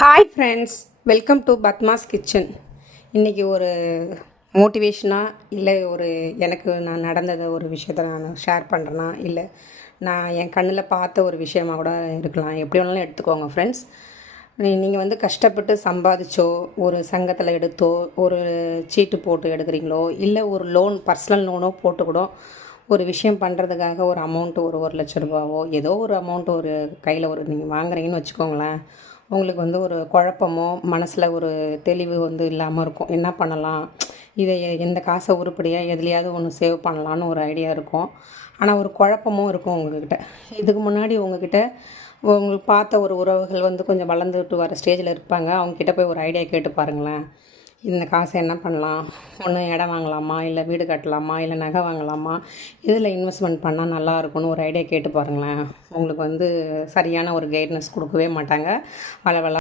Hi friends, welcome to Padma's kitchen. இன்றைக்கி ஒரு மோட்டிவேஷனாக இல்லை எனக்கு நான் நடந்ததை ஒரு விஷயத்தை நான் ஷேர் பண்ணுறேன்னா இல்லை நான் என் கண்ணில் பார்த்த ஒரு விஷயமாக கூட இருக்கலாம். எப்படி வேணாலும் எடுத்துக்கோங்க ஃப்ரெண்ட்ஸ். நீங்கள் கஷ்டப்பட்டு சம்பாதிச்சோ ஒரு சங்கத்தில் எடுத்தோ ஒரு சீட்டு போட்டு எடுக்கிறீங்களோ இல்லை ஒரு லோன் பர்சனல் லோனோ போட்டு கூட ஒரு விஷயம் பண்ணுறதுக்காக ஒரு அமௌண்ட்டு ஒரு லட்ச ரூபாவோ ஏதோ ஒரு அமௌண்ட்டு ஒரு கையில் நீங்கள் வாங்குறீங்கன்னு வச்சுக்கோங்களேன். உங்களுக்கு ஒரு குழப்பமோ மனசில் ஒரு தெளிவு இல்லாமல் இருக்கும். என்ன பண்ணலாம், இதை இந்த காசை உருப்படியாக எதுலையாவது ஒன்று சேவ் பண்ணலான்னு ஒரு ஐடியா இருக்கும். ஆனால் ஒரு குழப்பமும் இருக்கும் உங்கள்கிட்ட. இதுக்கு முன்னாடி உங்ககிட்ட உங்களுக்கு பார்த்த ஒரு உறவுகள் கொஞ்சம் வளர்ந்துட்டு வர ஸ்டேஜில் இருப்பாங்க. அவங்கக்கிட்ட போய் ஒரு ஐடியா கேட்டு பாருங்களேன். இந்த காசை என்ன பண்ணலாம், ஒன்று இடம் வாங்கலாமா, இல்லை வீடு கட்டலாமா, இல்லை நகை வாங்கலாமா, இதில் இன்வெஸ்ட்மெண்ட் பண்ணால் நல்லா இருக்கும்னு ஒரு ஐடியா கேட்டு பாருங்களேன். உங்களுக்கு சரியான ஒரு கைட்னஸ் கொடுக்கவே மாட்டாங்க. வள